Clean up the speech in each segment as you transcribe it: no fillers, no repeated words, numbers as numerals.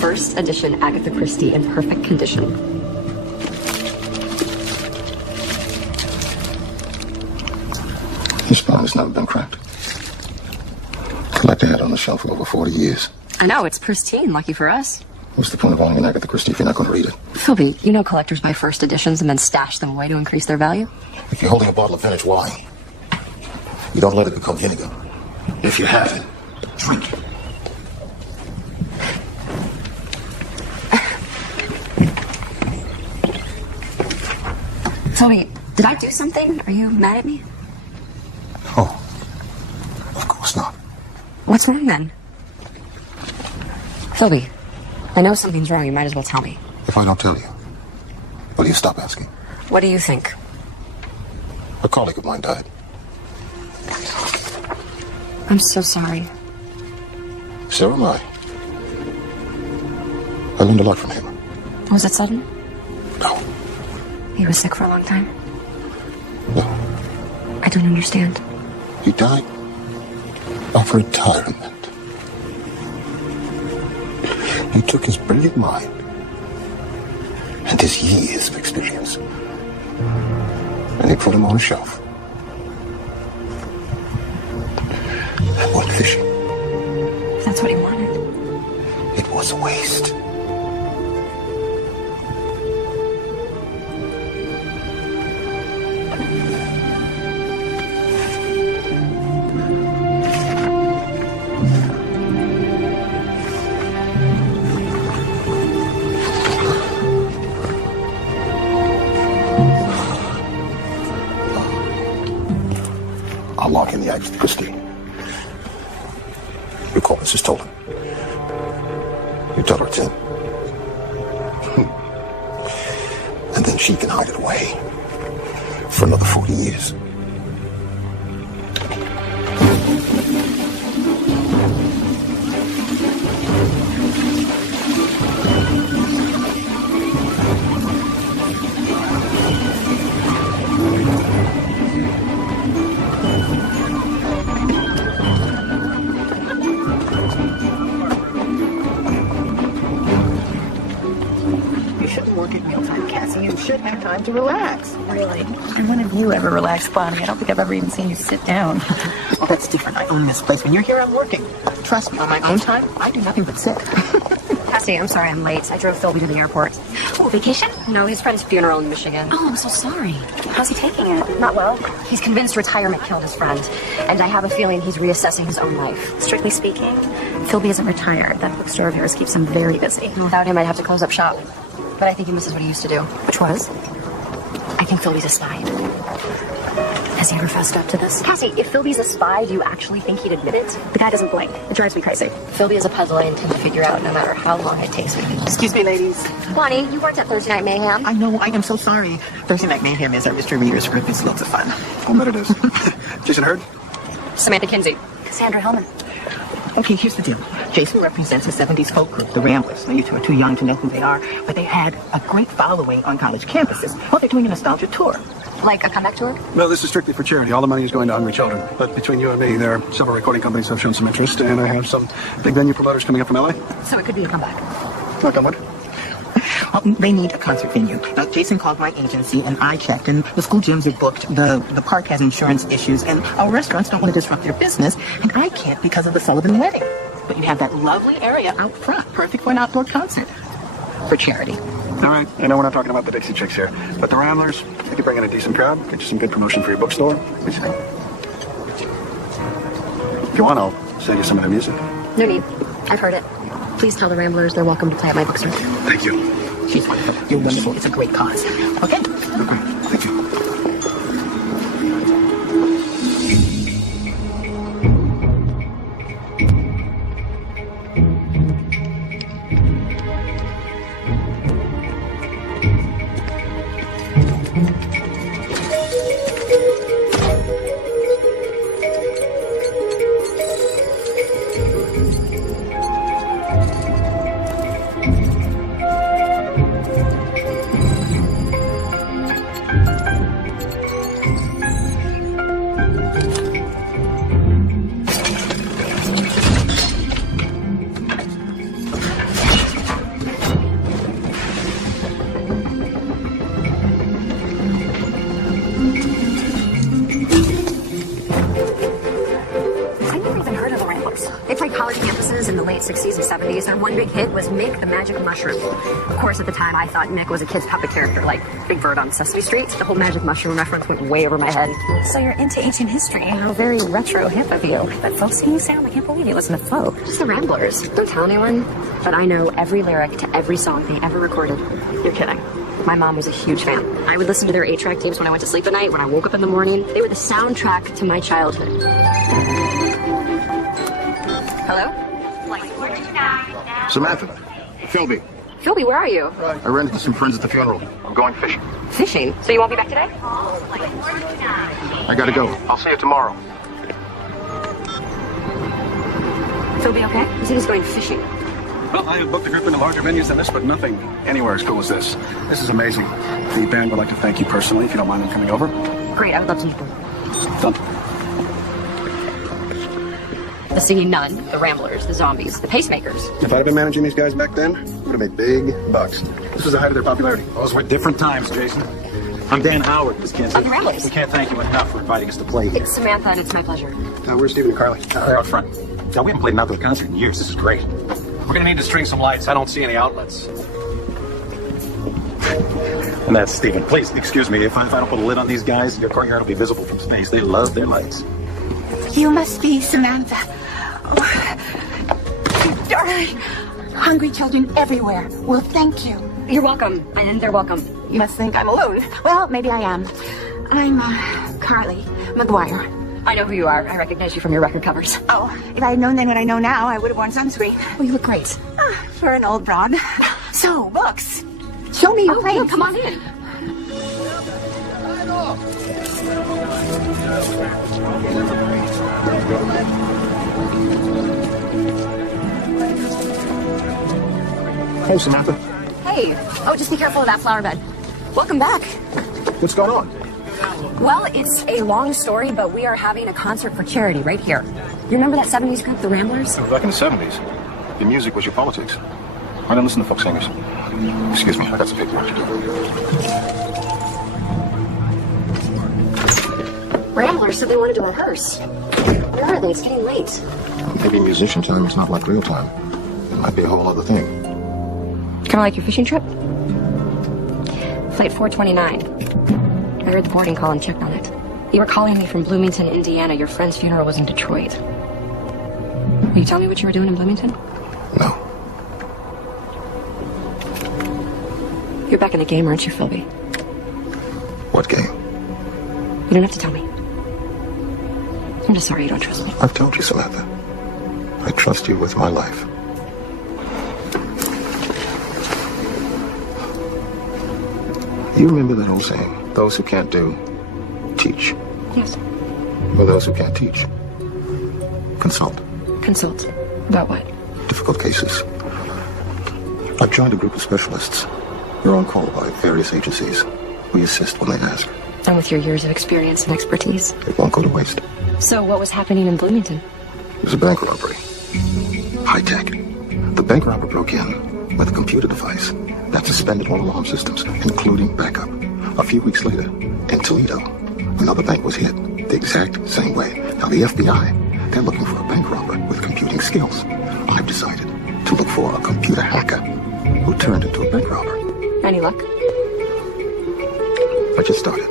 First edition Agatha Christie in perfect condition. This bomb has never been cracked. Collector had it on the shelf for over 40 years. I know, it's pristine, lucky for us. What's the point of owning an Agatha Christie if you're not going to read it? Philby, you know collectors buy first editions and then stash them away to increase their value? If you're holding a bottle of vintage wine, you don't let it become vinegar. If you have it, drink it. Philby, did I do something? Are you mad at me? Oh, of course not. What's wrong then? Philby, I know something's wrong. You might as well tell me. If I don't tell you, will you stop asking? What do you think? A colleague of mine died. I'm so sorry. So am I. I learned a lot from him. Was it sudden? No. He was sick for a long time? No. I don't understand. He died of retirement. He took his brilliant mind and his years of experience And he put them on a shelf. And went fishing. That's what he wanted. It was a waste. I'll lock in the eggs to Christine. You call Mrs. Tolan. You tell her it's in. And then she can hide it away for another 40 years. You shouldn't work at mealtime, Cassie. You should have time to relax. Really? And when have you ever relaxed, Bonnie? I don't think I've ever even seen you sit down. Well, that's different. I own this place. When you're here, I'm working. Trust me, on my own time, I do nothing but sit. Cassie, I'm sorry I'm late. I drove Philby to the airport. Oh, vacation? No, his friend's funeral in Michigan. Oh, I'm so sorry. How's he taking it? Not well. He's convinced retirement killed his friend. And I have a feeling he's reassessing his own life. Strictly speaking, Philby isn't retired. That bookstore of yours keeps him very busy. Without him, I'd have to close up shop. But I think he misses what he used to do. Which was? I think Philby's a spy. Has he ever fessed up to this? Cassie, if Philby's a spy, do you actually think he'd admit it? The guy doesn't blink. It drives me crazy. Philby is a puzzle I intend to figure out no matter how long it takes me. Excuse me, ladies. Bonnie, you worked at Thursday Night Mayhem. I know, I am so sorry. Thursday Night Mayhem is our mystery readers group. It's lots of fun. I'll bet it is. Jason Hurd? Samantha Kinsey. Cassandra Hellman. Okay, here's the deal. Jason represents a 70s folk group, the Ramblers. Now, you two are too young to know who they are, but they had a great following on college campuses. Well, they're doing a nostalgia tour. Like a comeback tour? No, this is strictly for charity. All the money is going to hungry children. But between you and me, there are several recording companies that have shown some interest, and I have some big venue promoters coming up from LA. So it could be a comeback. Look, I'm with. They need a concert venue. Now, Jason called my agency, and I checked, and the school gyms are booked, the park has insurance issues, and our restaurants don't want to disrupt their business, and I can't because of the Sullivan wedding. But you have that lovely area out front, perfect for an outdoor concert. For charity. All right, I know we're not talking about the Dixie Chicks here, but the Ramblers, they could bring in a decent crowd, get you some good promotion for your bookstore. What do you think? If you want, I'll send you some of their music. No need. I've heard it. Please tell the Ramblers they're welcome to play at my bookstore. Thank you. She's wonderful. You're wonderful. It's a great cause. Okay? Okay, thank you. They played college campuses in the late 60s and 70s. Their one big hit was Mick the Magic Mushroom. Of course, at the time, I thought Mick was a kid's puppet character, like Big Bird on Sesame Street. The whole Magic Mushroom reference went way over my head. So you're into ancient history. How very retro hip of you. That folk singing sound, I can't believe you listen to folk. Just the Ramblers. Don't tell anyone. But I know every lyric to every song they ever recorded. You're kidding. My mom was a huge fan. I would listen to their 8-track tapes when I went to sleep at night, when I woke up in the morning. They were the soundtrack to my childhood. Hello? Samantha. Philby. Philby, where are you? I ran into some friends at the funeral. I'm going fishing. Fishing? So you won't be back today? I gotta go. I'll see you tomorrow. Philby, okay? He said he's going fishing. Well, I have booked a group into larger venues than this, but nothing anywhere as cool as this. This is amazing. The band would like to thank you personally, if you don't mind them coming over. Great, I would love to meet them. Done. The Singing Nun, the Ramblers, the Zombies, the Pacemakers. If I'd have been managing these guys back then, I would have made big bucks. This was the height of their popularity. Those were different times, Jason. I'm Dan Howard, Miss Kinsey. Of the Ramblers. We can't thank you enough for inviting us to play here. It's Samantha, and it's my pleasure. Where's Stephen and Carly? They're out front. Now, we haven't played an outdoor concert in years. This is great. We're gonna need to string some lights. I don't see any outlets. And that's Stephen. Please, excuse me. If I don't put a lid on these guys, your courtyard will be visible from space. They love their lights. You must be Samantha. Oh, darling. Hungry children everywhere. Well, thank you. You're welcome, and they're welcome. You must think I'm alone. Well, maybe I am. I'm Carly McGuire. I know who you are. I recognize you from your record covers. Oh, if I had known then what I know now, I would have worn sunscreen. Oh, you look great. For an old broad. So, books. Show me your place. Yeah, come on in. Hey, Samantha. Hey. Oh, just be careful of that flower bed. Welcome back. What's going on? Well, it's a long story, but we are having a concert for charity right here. You remember that 70s group, the Ramblers? Back in the 70s, the music was your politics. I don't listen to folk singers. Excuse me, I got some paperwork to do. Ramblers said they wanted to rehearse. Where are they? It's getting late. Maybe musician time is not like real time. It might be a whole other thing. Kind of like your fishing trip? Flight 429. I heard the boarding call and checked on it. You were calling me from Bloomington, Indiana. Your friend's funeral was in Detroit. Will you tell me what you were doing in Bloomington? No. You're back in the game, aren't you, Philby? What game? You don't have to tell me. I'm just sorry you don't trust me. I've told you, Samantha. I trust you with my life. You remember that old saying, those who can't do, teach. Yes. Or those who can't teach, consult. Consult. About what? Difficult cases. I've joined a group of specialists. You're on call by various agencies. We assist when they ask. And with your years of experience and expertise. It won't go to waste. So what was happening in Bloomington? It was a bank robbery. High tech. The bank robber broke in with a computer device that suspended all alarm systems, including backup. A few weeks later, in Toledo, another bank was hit the exact same way. Now the FBI, they're looking for a bank robber with computing skills. I've decided to look for a computer hacker who turned into a bank robber. Any luck? I just started.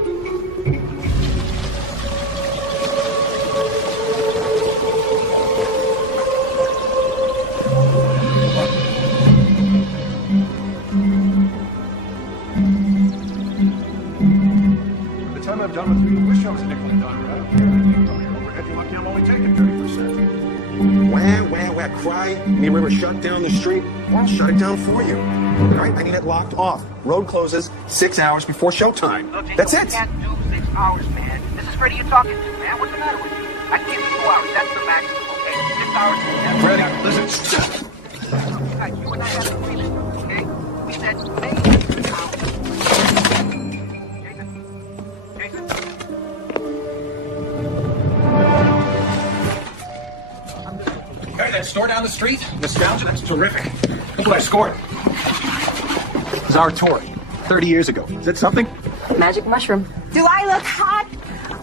By the time I'm done with you, I wish I was a nickel and dime. I don't care. Tell me your overhead, you're lucky I'm only taking 30%. Where, cry? Me river shut down the street? Well, I'll shut it down for you. All right, I need it locked off. Road closes 6 hours before showtime. That's it. You can't do 6 hours, man. This is Freddie you're talking to, man. What's the matter with you? I can give you 2 hours. That's the maximum, okay? 6 hours. Freddie, listen. All right, you and I have an agreement, okay? We said maybe 6 hours. Jason? Hey, that store down the street? Nostalgia? That's terrific. Look what I scored. It was our tour 30 years ago. Is that something? Magic mushroom. Do I look hot?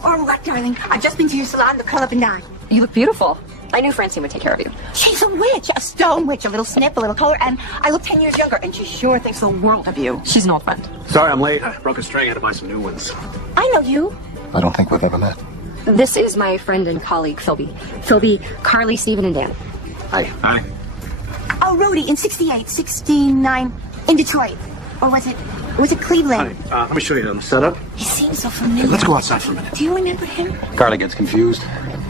Or what, darling? I've just been to your salon to curl up and dye. You look beautiful. I knew Francine would take care of you. She's a witch, a stone witch, a little snip, a little color, and I look 10 years younger, and she sure thinks the world of you. She's an old friend. Sorry I'm late. I broke a string. I had to buy some new ones. I know you. I don't think we've ever met. This is my friend and colleague, Philby. Philby, Carly, Stephen, and Dan. Hi. Hi. Oh, Rhodey, in 68, 69, in Detroit. Or was it Cleveland? Hi. Let me show you the setup. He seems so familiar. Let's go outside for a minute. Do you remember him? Carly gets confused.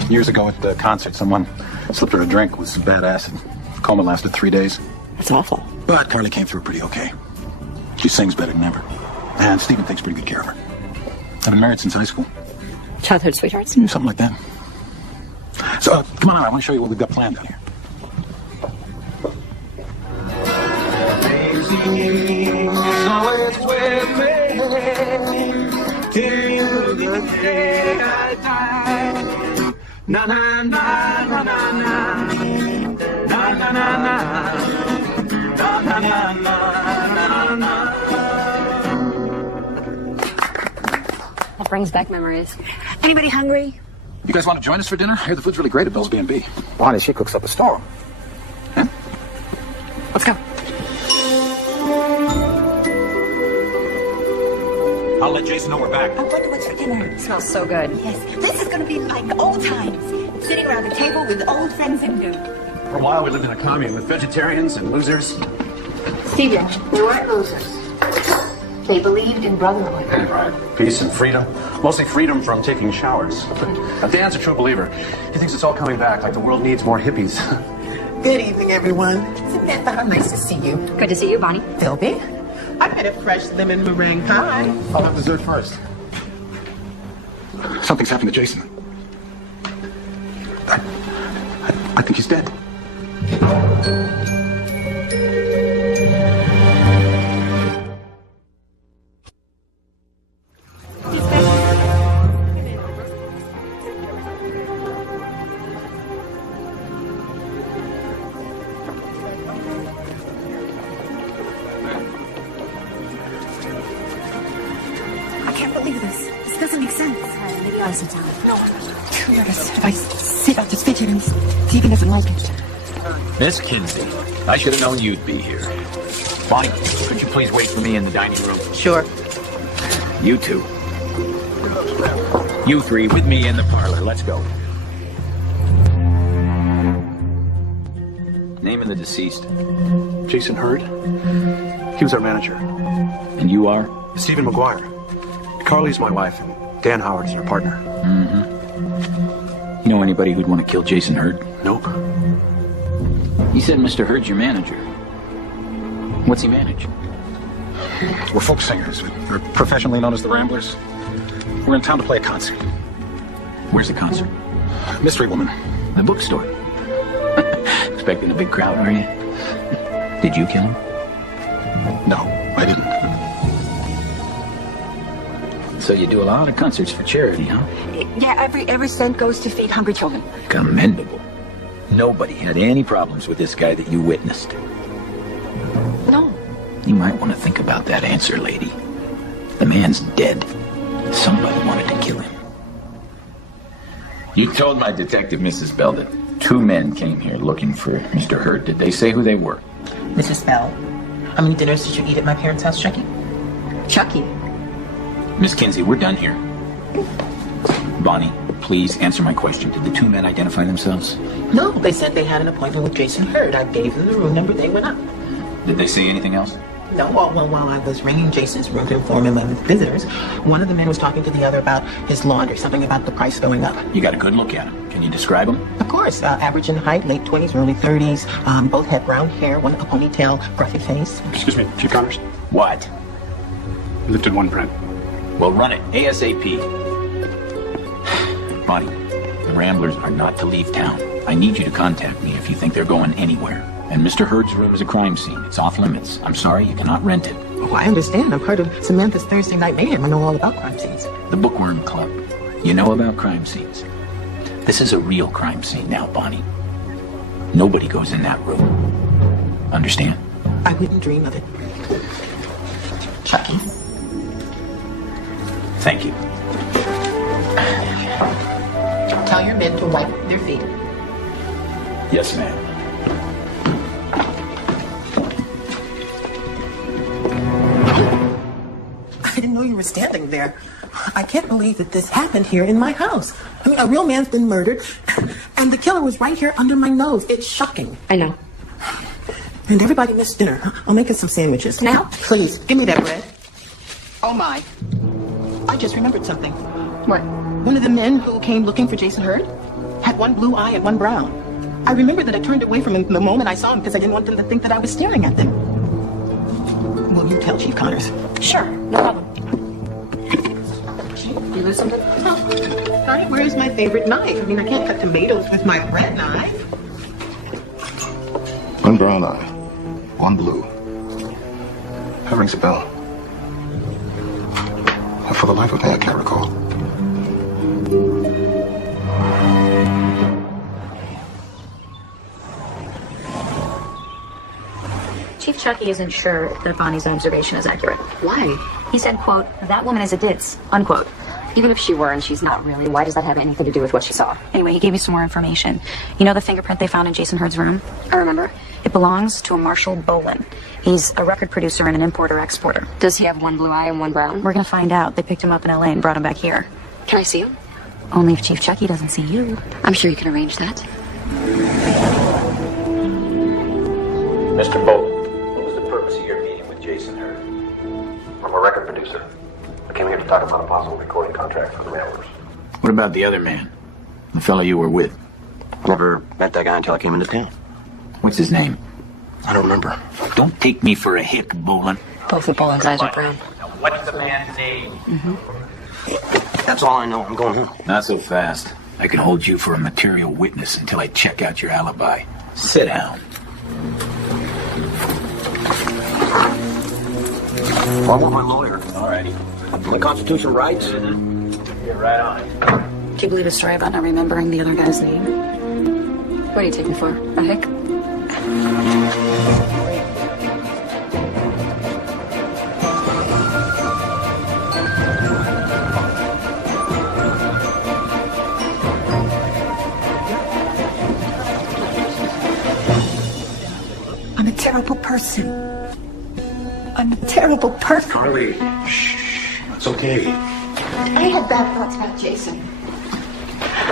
Years ago at the concert, someone slipped her a drink with some bad acid. The coma lasted 3 days. That's awful. But Carly came through pretty okay. She sings better than ever. And Stephen takes pretty good care of her. I've been married since high school. Childhood sweethearts? Something like that. So, come on out. I want to show you what we've got planned down here. Na na na na na na na na na na na na na na. Brings back memories. Anybody hungry? You guys want to join us for dinner? I hear the food's really great at Bell's B&B. Bonnie, she cooks up a storm. Huh? Let's go. I'll let Jason know we're back. I wonder what's for dinner. Smells so good. Yes, this is going to be like old times. Sitting around the table with old friends and new. For a while, we lived in a commune with vegetarians and losers. Steven, they weren't losers. They believed in brotherhood. Right. Peace and freedom. Mostly freedom from taking showers. Now, Dan's a true believer. He thinks it's all coming back, like the world needs more hippies. Good evening, everyone. Samantha, how nice to see you. Good to see you, Bonnie. Philby, I've had a fresh lemon meringue pie. I'll have dessert first. Something's happened to Jason. I think he's dead. I can't believe this. This doesn't make sense. Maybe I'll sit down. No. Curious. If I sit, I'll just fidget and Steven doesn't like it. Miss Kinsey, I should have known you'd be here. Bonnie, could you please wait for me in the dining room? Sure. You two. You three with me in the parlor. Let's go. Name of the deceased. Jason Hurd. He was our manager. And you are? Stephen McGuire. Carly's my wife, and Dan Howard is her partner. You know anybody who'd want to kill Jason Hurd? Nope. You said Mr. Hurd's your manager. What's he manage? We're folk singers. We're professionally known as the Ramblers. We're in town to play a concert. Where's the concert? Mystery Woman. The bookstore. Expecting a big crowd, are you? Did you kill him? No, I didn't. So you do a lot of concerts for charity, huh? Yeah, every cent goes to feed hungry children. Commendable. Nobody had any problems with this guy that you witnessed. No. You might want to think about that answer, lady. The man's dead. Somebody wanted to kill him. You told my detective, Mrs. Bell, that 2 men came here looking for Mr. Hurd. Did they say who they were? Mrs. Bell, how many dinners did you eat at my parents' house, Chucky? Chucky. Miss Kinsey, we're done here. Bonnie, please answer my question. Did the 2 men identify themselves? No, they said they had an appointment with Jason Hurd. I gave them the room number. They went up. Did they say anything else? No, well, while I was ringing Jason's room to inform him of his visitors, one of the men was talking to the other about his laundry, something about the price going up. You got a good look at him. Can you describe him? Of course, average in height, late 20s, early 30s. Both had brown hair, one a ponytail, gruffy face. Excuse me, Chief Connors. What? Lifted one print. Well, run it. ASAP. Bonnie, the Ramblers are not to leave town. I need you to contact me if you think they're going anywhere. And Mr. Hurd's room is a crime scene. It's off limits. I'm sorry, you cannot rent it. Oh, I understand. I'm part of Samantha's Thursday Night Mayhem. I know all about crime scenes. The Bookworm Club. You know about crime scenes. This is a real crime scene now, Bonnie. Nobody goes in that room. Understand? I wouldn't dream of it. Chucky. Thank you. Tell your men to wipe their feet. Yes, ma'am. I didn't know you were standing there. I can't believe that this happened here in my house. I mean, a real man's been murdered, and the killer was right here under my nose. It's shocking. I know. And everybody missed dinner. I'll make us some sandwiches. Now? Please, give me that bread. Oh, my. I just remembered something. What? One of the men who came looking for Jason Hurd had one blue eye and one brown. I remember that I turned away from him the moment I saw him because I didn't want them to think that I was staring at them. Will you tell Chief Connors? Sure, no problem. You lose something? Oh, Connie, where's my favorite knife? I mean, I can't cut tomatoes with my bread knife. One brown eye, one blue. That rings a bell. But for the life of me, I can't recall. Chief Chucky isn't sure that Bonnie's observation is accurate. Why? He said, quote, "That woman is a ditz," unquote. Even if she were and she's not really, why does that have anything to do with what she saw? Anyway, he gave me some more information. You know the fingerprint they found in Jason Hurd's room? I remember. It belongs to a Marshall Bolin. He's a record producer and an importer-exporter. Does he have one blue eye and one brown? We're gonna find out. They picked him up in LA and brought him back here. Can I see him? Only if Chief Chucky doesn't see you. I'm sure you can arrange that. Mr. Bolin, what was the purpose of your meeting with Jason Hurd? I'm a record producer. I came here to talk about a possible recording contract for the Ramblers. What about the other man? The fellow you were with? Never met that guy until I came into town. What's his name? I don't remember. Don't take me for a hick, Bolin. Both of Bolin's eyes are brown. What's the man's name? That's all I know. I'm going home. Not so fast. I can hold you for a material witness until I check out your alibi. Sit down. Well, I want my lawyer. Alrighty. My constitutional rights. Get right on it. Do you believe his story about not remembering the other guy's name? What do you take me for? A hick? I'm a terrible person. I'm a terrible person. Carly, shh. It's okay. I had bad thoughts about Jason.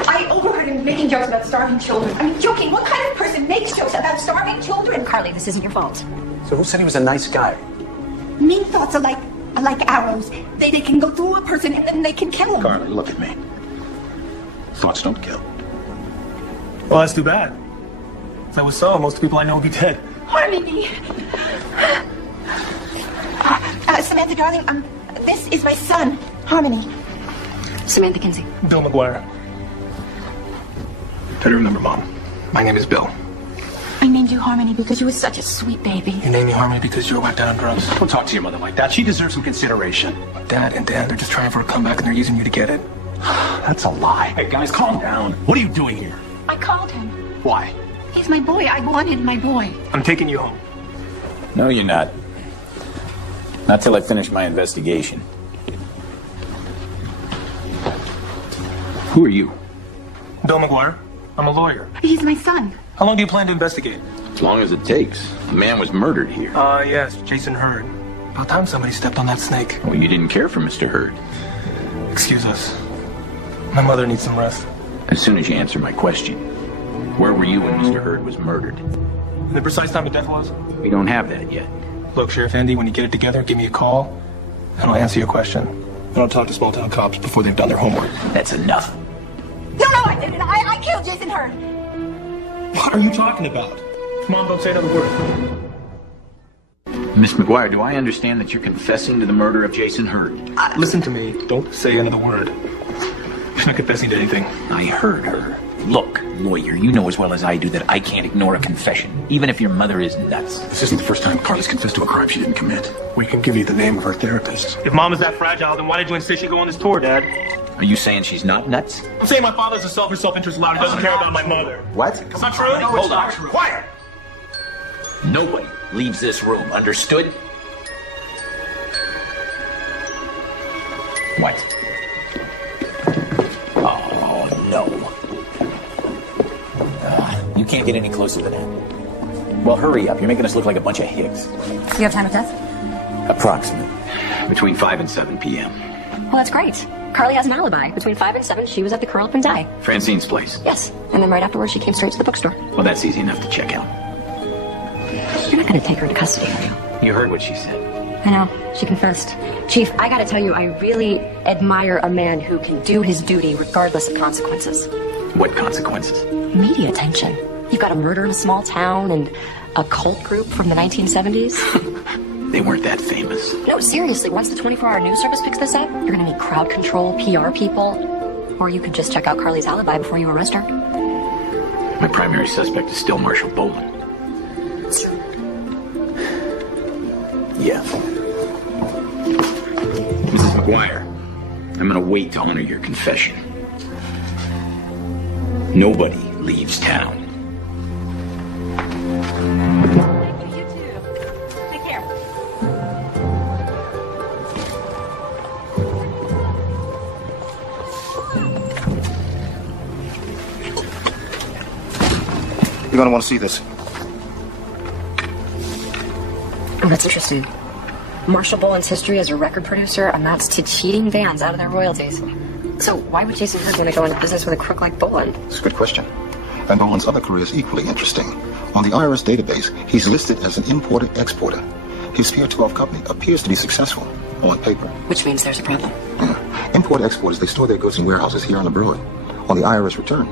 I overheard him making jokes about starving children. I'm joking. What kind of person makes jokes about starving children? Carly, this isn't your fault. So who said he was a nice guy? Mean thoughts are like arrows. They can go through a person and then they can kill them. Carly, look at me. Thoughts don't kill. Well, that's too bad. If that was so, most people I know would be dead. Harmony. Samantha, darling, this is my son, Harmony. Samantha Kinsey. Bill McGuire. Try to remember, Mom. My name is Bill. I named you Harmony because you were such a sweet baby. You named me Harmony because you were whacked out on drugs. Don't talk to your mother like that. She deserves some consideration. Dad and Dan, they're just trying for a comeback and they're using you to get it. That's a lie. Hey, guys, calm down. What are you doing here? I called him. Why? He's my boy. I wanted my boy. I'm taking you home. No, you're not. Not till I finish my investigation. Who are you? Bill McGuire. I'm a lawyer. He's my son. How long do you plan to investigate? As long as it takes. A man was murdered here. Yes, Jason Hurd. About time somebody stepped on that snake. Well, you didn't care for Mr. Hurd. Excuse us. My mother needs some rest. As soon as you answer my question, where were you when Mr. Hurd was murdered? The precise time of death was? We don't have that yet. Look, Sheriff Andy, when you get it together, give me a call, and I'll answer your question. And I'll talk to small-town cops before they've done their homework. That's enough. No, I didn't. I killed Jason Hurd. What are you talking about? Mom, don't say another word. Miss McGuire, do I understand that you're confessing to the murder of Jason Hurd? Listen to me. Don't say another word. She's not confessing to anything. I heard her. Look, lawyer, you know as well as I do that I can't ignore a confession, even if your mother is nuts. This isn't the first time Carly's confessed to a crime she didn't commit. We can give you the name of her therapist. If Mom is that fragile, then why did you insist she go on this tour, Dad? Are you saying she's not nuts? I'm saying my father's a selfish, self-interest lout who doesn't care about my mother. What? It's not true? No, Hold it's on. not true. Quiet! Nobody leaves this room, understood? What? Oh, no. You can't get any closer than that. Well, hurry up. You're making us look like a bunch of hicks. You have time of death? Approximate. Between 5 and 7 p.m. Well, that's great. Carly has an alibi. Between 5 and 7, she was at the Curl Up and Die. Francine's place. Yes. And then right afterwards, she came straight to the bookstore. Well, that's easy enough to check out. You're not going to take her into custody, are you? You heard what she said. I know. She confessed. Chief, I gotta tell you, I really admire a man who can do his duty regardless of consequences. What consequences? Media attention. You've got a murder in a small town and a cult group from the 1970s. They weren't that famous. No, seriously, once the 24-hour news service picks this up, you're gonna need crowd control, PR people, or you could just check out Carly's alibi before you arrest her. My primary suspect is still Marshall Bolin. Yeah. Mrs. McGuire, I'm gonna wait to honor your confession. Nobody leaves town. You too. Take care. You're going to want to see this. Oh, that's interesting. Marshall Boland's history as a record producer amounts to cheating bands out of their royalties. So why would Jason Hurd want to go into business with a crook like Boland? It's a good question. And Boland's other career is equally interesting. On the IRS database, he's listed as an importer-exporter. His Pier 12 company appears to be successful on paper. Which means there's a problem. Yeah. Import-exporters, they store their goods in warehouses here and abroad. On the IRS return,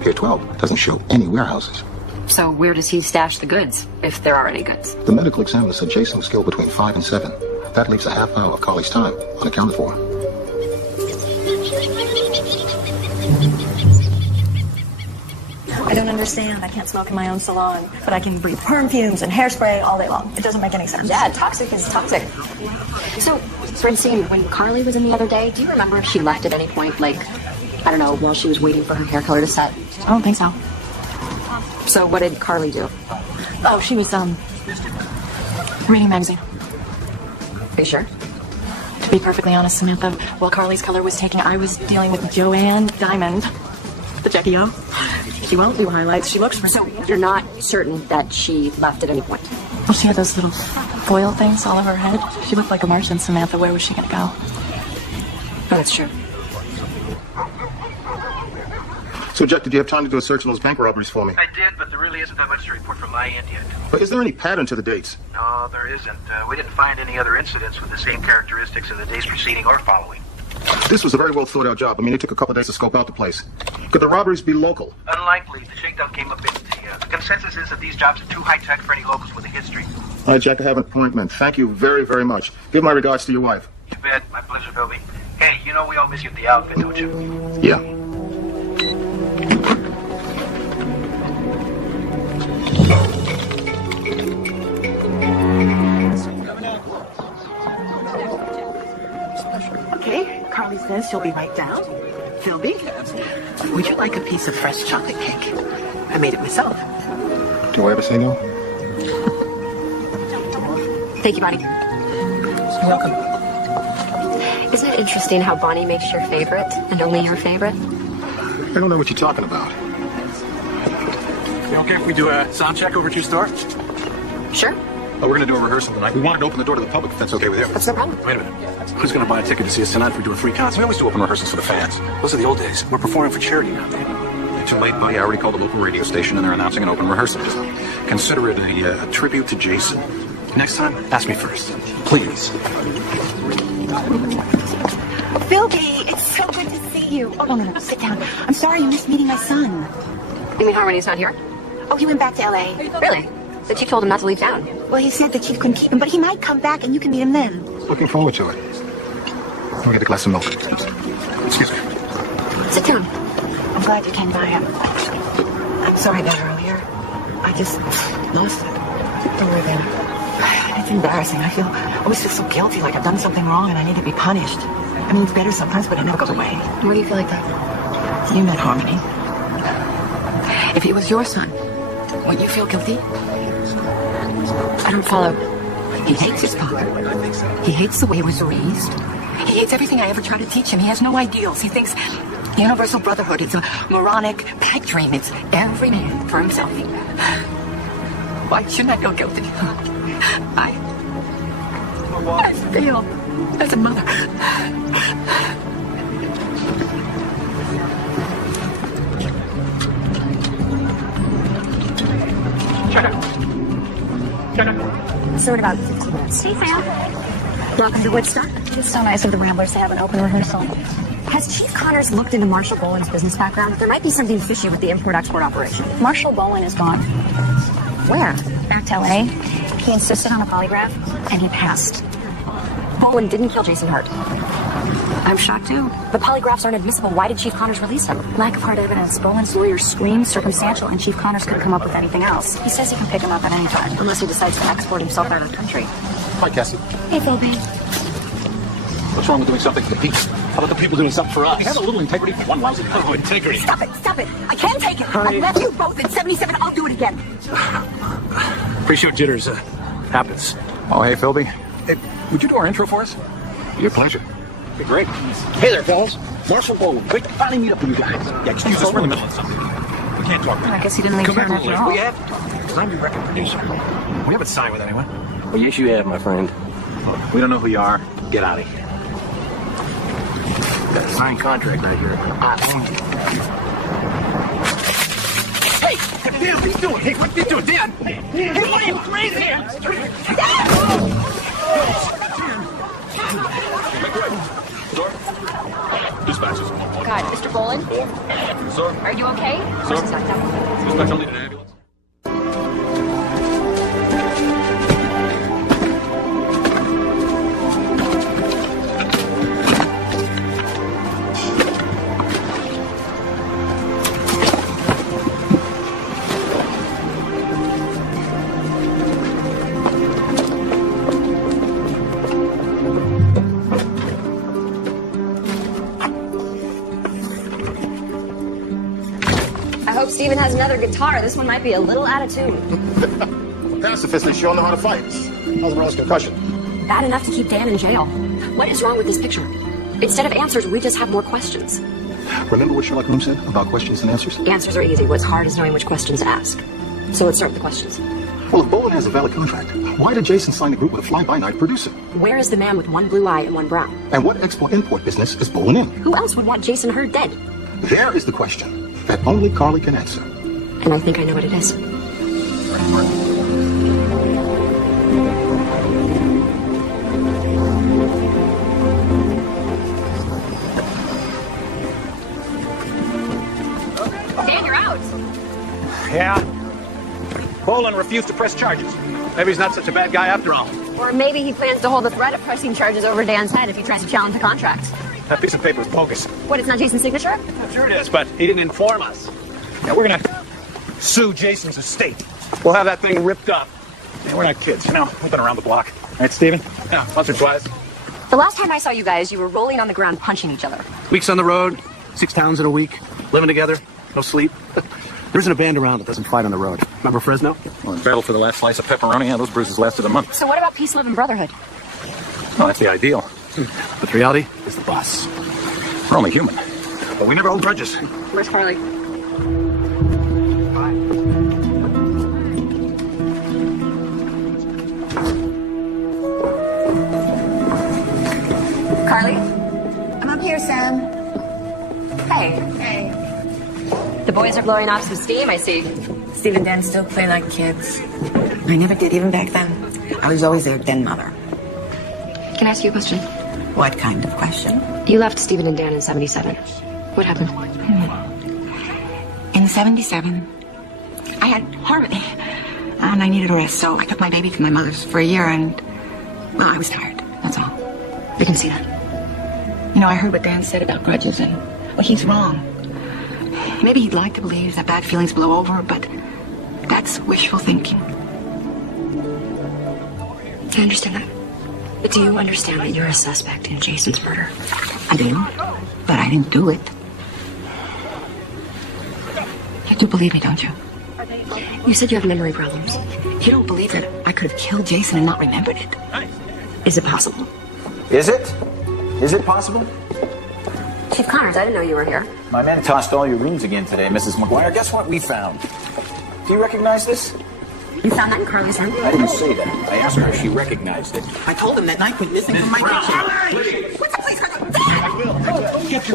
Pier 12 doesn't show any warehouses. So where does he stash the goods, if there are any goods? The medical examiner said Jason was killed between 5 and 7. That leaves a half hour of Carly's time unaccounted for. I don't understand. I can't smoke in my own salon, but I can breathe perm fumes and hairspray all day long. It doesn't make any sense. Yeah, toxic is toxic. So, Francine, when Carly was in the other day, do you remember if she left at any point, like, I don't know, while she was waiting for her hair color to set? I don't think so. So what did Carly do? Oh, she was, reading a magazine. Are you sure? To be perfectly honest, Samantha, while Carly's color was taking, I was dealing with Joanne Diamond, the Jackie O. She won't do highlights. She looks for... So you're not certain that she left at any point? Well, she had those little foil things all over her head. She looked like a Martian, Samantha. Where was she going to go? Oh, that's true. So, Jack, did you have time to do a search on those bank robberies for me? I did, but there really isn't that much to report from my end yet. But is there any pattern to the dates? No, there isn't. We didn't find any other incidents with the same characteristics in the days preceding or following. This was a very well thought out job. I mean, it took a couple of days to scope out the place. Could the robberies be local? Unlikely. The shakedown came up empty. The consensus is that these jobs are too high-tech for any locals with a history. All right, Jack, I have an appointment. Thank you very, very much. Give my regards to your wife. You bet. My pleasure, Philby. Hey, you know we all miss you at the outfit, don't you? Yeah. Okay, Carly says she'll be right down. Philby, would you like a piece of fresh chocolate cake? I made it myself. Do I ever say no? Thank you, Bonnie. You're welcome. Isn't it interesting how Bonnie makes your favorite and only your favorite? I don't know what you're talking about. You okay if we do a sound check over at your store? Sure. Oh, we're going to do a rehearsal tonight. We wanted to open the door to the public, if that's okay with you. That's no problem. Wait a minute. Who's going to buy a ticket to see us tonight if we do a free concert? We always do open rehearsals for the fans. Those are the old days. We're performing for charity now. Too late, buddy. I already called the local radio station, and they're announcing an open rehearsal. Just consider it a tribute to Jason. Next time, ask me first. Please. Philby, it's so good to see you. Oh, no, sit down. I'm sorry you missed meeting my son. You mean Harmony's not here? Oh, he went back to L.A. Really? The chief told him not to leave town. Well, he said the chief couldn't keep him, but he might come back and you can meet him then. Looking forward to it. We'll get a glass of milk. Excuse me. Sit down. I'm glad you came by. I'm sorry about earlier. I just lost it. Don't worry about it. It's embarrassing. I always feel so guilty, like I've done something wrong and I need to be punished. I mean, it's better sometimes, but it never goes away. Why do you feel like that? You met Harmony. If it was your son, would you feel guilty? I don't follow. He hates his father. He hates the way he was raised. He hates everything I ever tried to teach him. He has no ideals. He thinks universal brotherhood is a moronic pipe dream. It's every man for himself. Why shouldn't I feel guilty? I failed as a mother. So in about 15 minutes. Hey, Sam. Welcome to Woodstock. It's so nice of the Ramblers to have an open rehearsal. Has Chief Connors looked into Marshall Boland's business background? There might be something fishy with the import-export operation. Marshall Boland is gone. Where? Back to L.A. He insisted on a polygraph, and he passed. Boland didn't kill Jason Hart. I'm shocked, too. The polygraphs aren't admissible. Why did Chief Connors release him? Lack of hard evidence. Boland's lawyer screamed circumstantial, and Chief Connors couldn't come up with anything else. He says he can pick him up at any time. Unless he decides to export himself out of the country. Hi, Cassie. Hey, Philby. What's wrong with doing something for the people? How about the people doing something for us? Have a little integrity for one lousy Oh, integrity. Stop it! Stop it! I can't take it! Honey. I left you both at 77. I'll do it again. Pre-show jitters happens. Oh, hey, Philby. Hey, would you do our intro for us? Your pleasure. Be great. Hey there, fellas. Marshall Boland. Great to finally meet up with you guys. Yeah, excuse us. We're in the middle of something. can't talk. I guess he didn't leave Come town back after later. all. We have to talk, because I'm your record producer. We haven't signed with anyone. Well, yes, you have, my friend. We don't know who you are. Get out of here. Got a signed contract right here. I own you. Hey, Dan, what are you doing? Hey, what are you doing, Dan? Hey, what are you crazy? Dispatches. God, Mr. Boland? Sir? Are you okay? Sir? Suspect, Suspect only an ambulance. I hope Steven has another guitar. This one might be a little out of tune. Pacifist, they sure know how to fight. How's the brother's concussion? Bad enough to keep Dan in jail. What is wrong with this picture? Instead of answers, we just have more questions. Remember what Sherlock Holmes said about questions and answers? Answers are easy. What's hard is knowing which questions to ask. So let's start with the questions. Well, if Boland has a valid contract, why did Jason sign a group with a fly-by-night producer? Where is the man with one blue eye and one brown? And what export-import business is Boland in? Who else would want Jason Hurd dead? There is the question that only Carly can answer. And I think I know what it is. Dan, you're out. Yeah. Boland refused to press charges. Maybe he's not such a bad guy after all. Or maybe he plans to hold the threat of pressing charges over Dan's head if he tries to challenge the contract. That piece of paper is bogus. What, it's not Jason's signature? Sure it is, but he didn't inform us. Yeah, we're gonna sue Jason's estate. We'll have that thing ripped up. Yeah, we're not kids, you know. We've been around the block. Right, Steven? Yeah, once or twice. The last time I saw you guys, you were rolling on the ground punching each other. Weeks on the road, 6 towns in a week, living together, no sleep. There isn't a band around that doesn't fight on the road. Remember Fresno? Well, in battle for the last slice of pepperoni, yeah, those bruises lasted a month. So what about peace, love, and brotherhood? Well, that's the ideal. But the reality is the boss. We're only human. But we never hold grudges. Where's Carly? Carly? I'm up here, Sam. Hey. Hey. The boys are blowing off some steam, I see. Steve and Dan still play like kids. I never did, even back then. I was always their den mother. Can I ask you a question? What kind of question? You left Stephen and Dan in 77. What happened? In 77, I had Harmony, and I needed a rest, so I took my baby to my mother's for a year, and, well, I was tired, that's all. I can see that. You know, I heard what Dan said about grudges, and, well, he's wrong. Maybe he'd like to believe that bad feelings blow over, but that's wishful thinking. I understand that. But do you understand that you're a suspect in Jason's murder? I do, but I didn't do it. You do believe me, don't you? You said you have memory problems. You don't believe that I could have killed Jason and not remembered it? Is it possible? Is it? Is it possible? Chief Connors, I didn't know you were here. My men tossed all your rooms again today, Mrs. McGuire. Guess what we found? Do you recognize this? You found that in Carly's room? I didn't say that. I asked her if she recognized it. I told him that night went missing from my kitchen. What's the police going to I will. Get you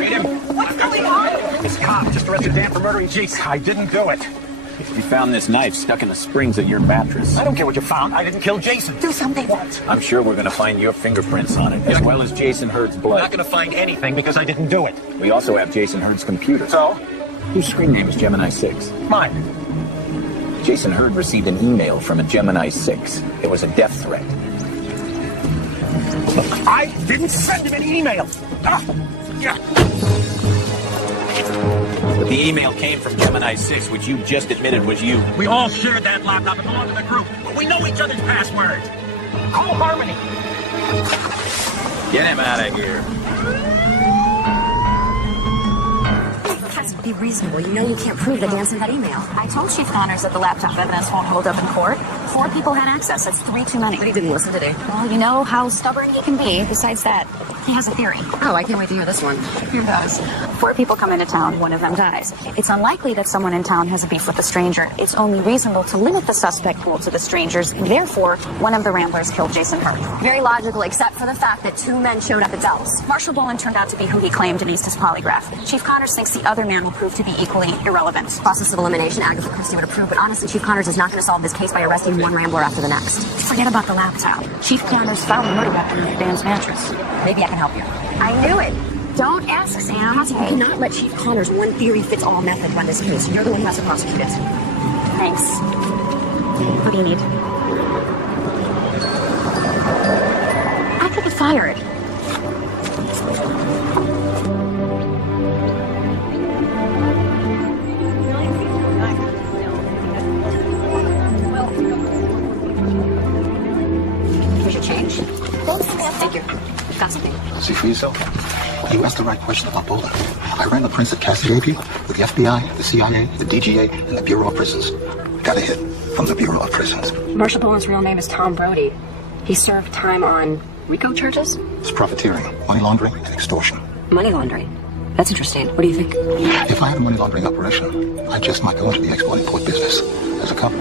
Read him. What's going on? This cop just arrested Dan for murdering Jason. I didn't do it. We found this knife stuck in the springs of your mattress. I don't care what you found. I didn't kill Jason. Do something. What? I'm sure we're going to find your fingerprints on it, as well as Jason Hurd's I'm blood. not going to find anything because I didn't do it. We also have Jason Hurd's computer. So? Whose screen name is Gemini 6? Mine. Jason Hurd received an email from a Gemini 6. It was a death threat. I didn't send him any email. Yeah. But the email came from Gemini 6, which you just admitted was you. We all shared that laptop. It belonged to the group. But we know each other's passwords. Call Harmony. Get him out of here. Be reasonable. You know you can't prove that Dan sent that email. I told Chief Connors that the laptop evidence won't hold up in court. 4 people had access. That's 3 too many. But he didn't listen today. Well, you know how stubborn he can be. Besides that, He has a theory. Oh, I can't wait to hear this one. Here goes. 4 people come into town, one of them dies. It's unlikely that someone in town has a beef with a stranger. It's only reasonable to limit the suspect pool to the strangers. Therefore, one of the ramblers killed Jason Hurd. Very logical, except for the fact that 2 men showed up at Dell's. Marshall Boland turned out to be who he claimed and aced his polygraph. Chief Connors thinks the other man will prove to be equally irrelevant. Process of elimination, Agatha Christie would approve, but honestly, Chief Connors is not going to solve this case by arresting one rambler after the next. Forget about the laptop. Chief Connors found the murder weapon under Dan's mattress. Maybe I can help you. I knew it. Don't ask, Sam. Cassie, you cannot let Chief Connors' one-theory-fits-all method run this case. You're the one who has to prosecute it. Thanks. What do you need? I could be fired. We should change. Figure. Got something. See for yourself. You asked the right question about Boland. I ran the prints that Cassie gave you with the FBI, the CIA, the DGA, and the Bureau of Prisons. Got a hit from the Bureau of Prisons. Marshall Boland's real name is Tom Brody. He served time on RICO charges? It's profiteering, money laundering, and extortion. Money laundering. That's interesting. What do you think? If I had a money laundering operation, I just might go into the export-import business as a cover.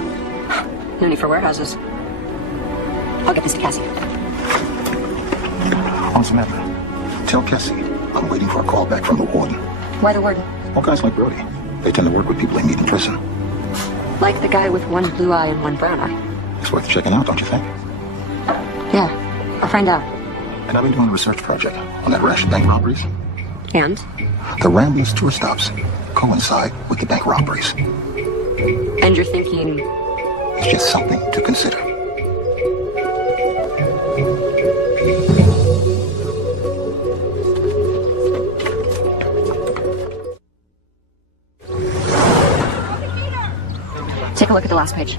No need for warehouses. I'll get this to Cassie. On Samantha, tell Cassie I'm waiting for a call back from the warden. Why the warden? Well, guys like Brody, they tend to work with people they meet in prison. Like the guy with one blue eye and one brown eye. It's worth checking out, don't you think? Yeah, I'll find out. And I've been doing a research project on that rash of bank robberies. And? The Ramblers tour stops coincide with the bank robberies. And you're thinking? It's just something to consider. Take a look at the last page.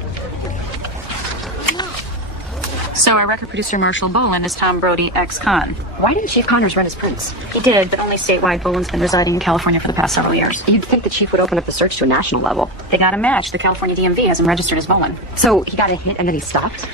So our record producer Marshall Boland is Tom Brody, ex-con. Why didn't Chief Connors run his prints? He did, but only statewide. Boland's been residing in California for the past several years. You'd think the chief would open up the search to a national level. They got a match. The California DMV has him registered as Boland. So he got a hit and then he stopped?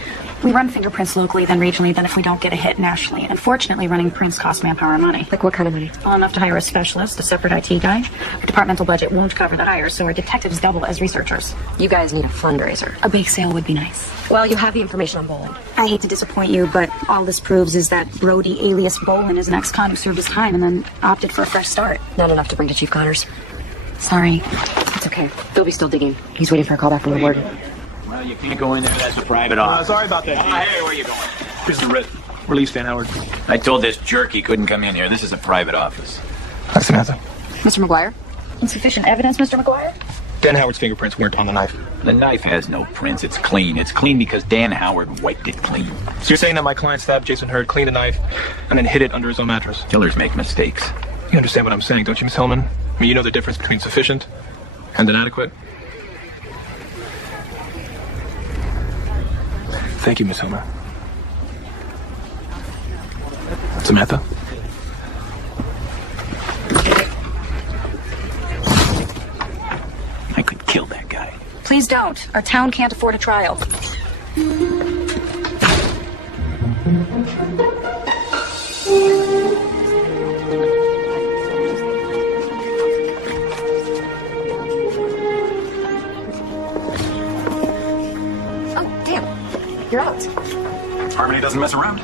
We run fingerprints locally, then regionally, then if we don't get a hit nationally. Unfortunately, running prints costs manpower and money. Like what kind of money? Well, enough to hire a specialist, a separate IT guy. Our departmental budget won't cover the hire, so our detectives double as researchers. You guys need a fundraiser. A bake sale would be nice. Well, you have the information on Boland. I hate to disappoint you, but all this proves is that Brody, alias Boland, is an ex-con who served his time and then opted for a fresh start. Not enough to bring to Chief Connors. Sorry. It's okay. They'll be still digging. He's waiting for a call back from the warden. Well, you can't go in there. That's a private office. Sorry about that. Hey, where you going? Here's the writ. Release Dan Howard. I told this jerk he couldn't come in here. This is a private office. Hi, Samantha. Mr. McGuire? Insufficient evidence, Mr. McGuire? Dan Howard's fingerprints weren't on the knife. The knife has no prints. It's clean. It's clean because Dan Howard wiped it clean. So you're saying that my client stabbed Jason Hurd, cleaned the knife, and then hid it under his own mattress? Killers make mistakes. You understand what I'm saying, don't you, Miss Hillman? I mean, you know the difference between sufficient and inadequate? Thank you, Miss Hillman. Samantha? I could kill that guy. Please don't. Our town can't afford a trial. Oh, damn. You're out. Harmony doesn't mess around.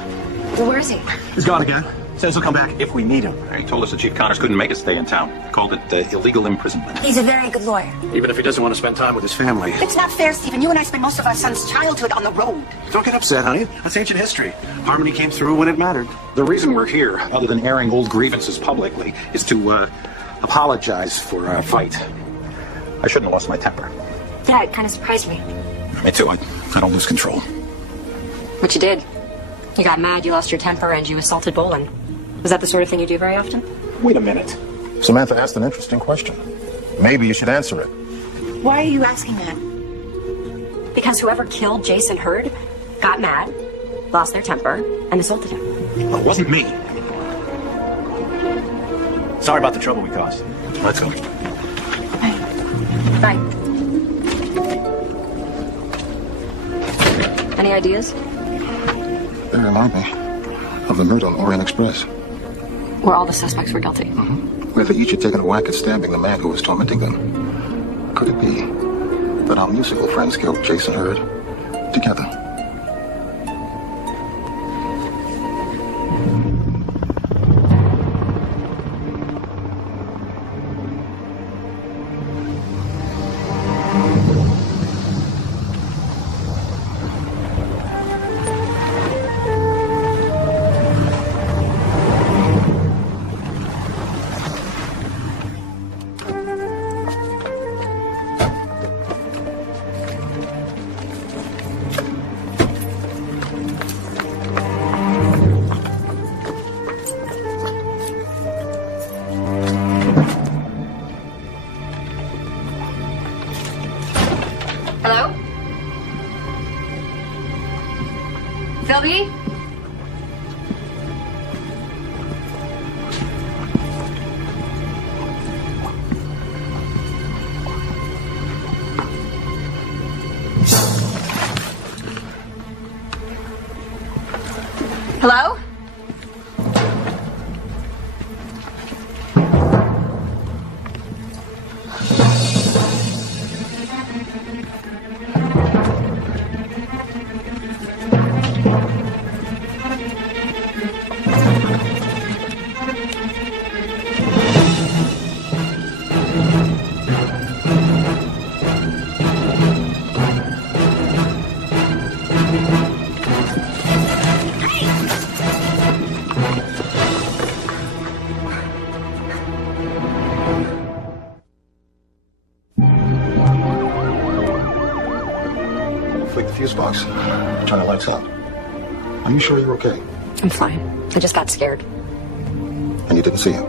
Well, where is he? He's gone again. Says he'll come back if we need him. He told us that Chief Connors couldn't make us stay in town. He called it illegal imprisonment. He's a very good lawyer. Even if he doesn't want to spend time with his family. It's not fair, Stephen. You and I spend most of our son's childhood on the road. Don't get upset, honey. That's ancient history. Harmony came through when it mattered. The reason we're here, other than airing old grievances publicly, is to apologize for our fight. I shouldn't have lost my temper. Yeah, it kind of surprised me. Me too. I don't lose control. But you did. You got mad, you lost your temper, and you assaulted Boland. Was that the sort of thing you do very often? Wait a minute. Samantha asked an interesting question. Maybe you should answer it. Why are you asking that? Because whoever killed Jason Hurd got mad, lost their temper, and assaulted him. Well, it wasn't me. Sorry about the trouble we caused. Let's go. Bye. Any ideas? They remind me of the murder on Orient Express. Where all the suspects were guilty. Where they each had taken a whack at stabbing the man who was tormenting them. Could it be that our musical friends killed Jason Hurd together? Hello? Philby? Hello? Flick the fuse box. Turn the lights out. Are you sure you're okay? I'm fine. I just got scared. And you didn't see him?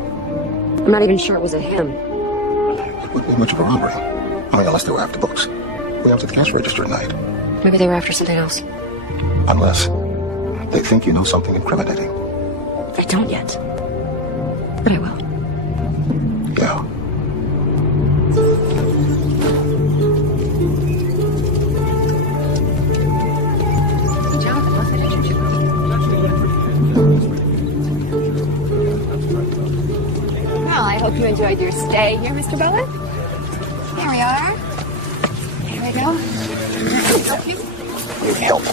I'm not even sure it was a him. It wouldn't be much of a robbery. I mean, unless they were after books. We went to the cash register at night. Maybe they were after something else. Unless they think you know something incriminating. I don't yet. But I will. Yeah. Well, I hope you enjoyed your stay here, Mr. Bowen. Here we are. Here we go. Need help.